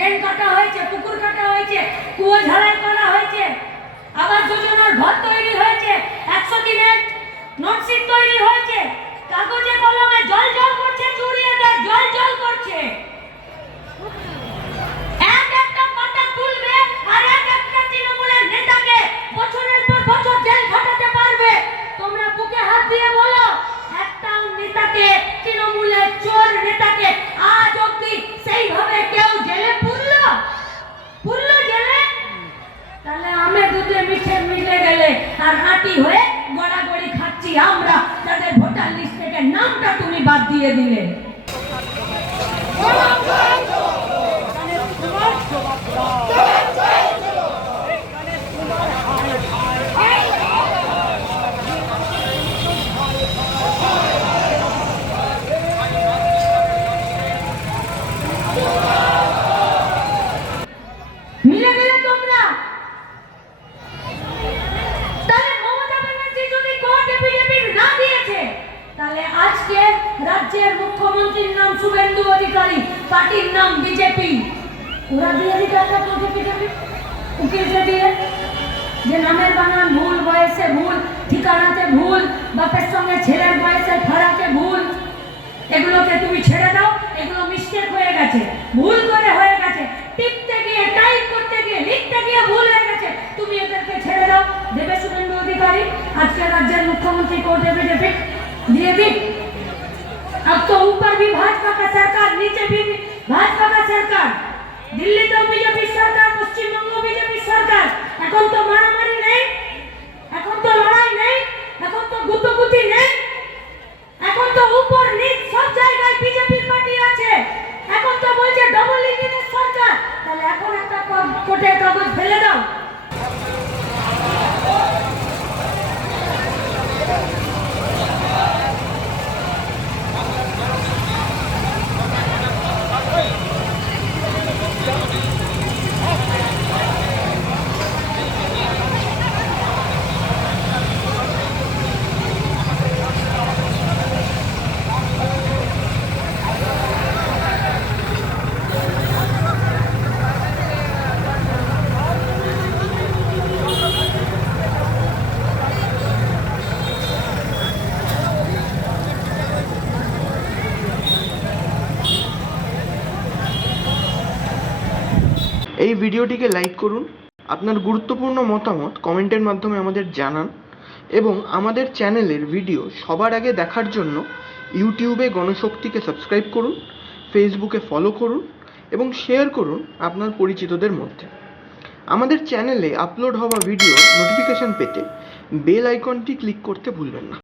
Drain কাটা হয়েছে, পুকুর কাটা হয়েছে, কুয়ো ঝালাই করা হয়েছে, আবাস যোজনার ঘর তৈরি হয়েছে, 100 দিনের নোটশিট তৈরি হয়েছে, কাগজে কলমে জল জল করছে, চুরিয়ে দেয় জল জল করছে। এক একটা পাতা তুলবে আর এক একটা তৃণমূলের নেতাকে বছরের পর বছর জেল খাটাতে পারবে। তোমরা বুকে হাত দিয়ে বলো, একটা নেতাকে, তৃণমূলের চোর নেতাকে আজ অবধি সেইভাবে কেউ জেলে পুরলো জেলে? তাহলে আমি দুধে মিশে মিলে গেলে আর আটি হয়ে গড়াগড়ি খাচ্ছি আমরা, যাদের ভোটার লিস্ট থেকে নামটা তুমি বাদ দিয়ে দিলে। মিলে গেলে তোমরা। তাহলে মমতা ব্যানার্জি যদি কোর্টে বিজেপির না দিয়েছে, তাহলে আজকে রাজ্যের মুখ্যমন্ত্রীর নাম শুভেন্দু অধিকারী, পার্টির নাম বিজেপি। ওরা দিয়ে দিতে একটা কোর্টে বিজেপি উকিলকে দিয়ে, যে নামের বানান ভুল, বয়সে ভুল, ঠিকানাতে ভুল, বাপের সঙ্গে ছেলের বয়সে ফারাকে ভুল, এগুলোকে তুমি ছেড়ে দাও। এগুলো মিস্টেক হয়ে গেছে, ভুল করে হয়ে গেছে, টিপতে গিয়ে, টাইপ করতে গিয়ে, লিখতে গিয়ে ভুল হয়ে গেছে, তুমি এদেরকে ছেড়ে দাও। দেবে শুভেন্দু অধিকারী আজকে রাজ্যের मुख्यमंत्री को बीजेपी दिए दी। अब तो ऊपर भी भाजपा का सरकार, नीचे भी भाजपा का सरकार, दिल्ली तो बीजेपी सरकार, पश्चिम बंग बीजेपी सरकार। এখন তো মারামারি নেই, এখন তো লড়াই নেই, এখন তো গুতগুতি নেই, এখন তো উপর নিচ সব জায়গায় বিজেপির পার্টি আছে। এখন তো বলছে ডবল ইঞ্জিনের সরকার। তাহলে এখন একটা কোর্টের কাগজ ফেলে দাও। এই ভিডিওটিকে লাইক করুন, আপনার গুরুত্বপূর্ণ মতামত কমেন্টের মাধ্যমে আমাদের জানান এবং আমাদের চ্যানেলের ভিডিও সবার আগে দেখার জন্য ইউটিউবে গণশক্তিকে সাবস্ক্রাইব করুন, ফেসবুকে ফলো করুন এবং শেয়ার করুন আপনার পরিচিতদের মধ্যে। আমাদের চ্যানেলে আপলোড হওয়া ভিডিও নোটিফিকেশন পেতে বেল আইকনটি ক্লিক করতে ভুলবেন না।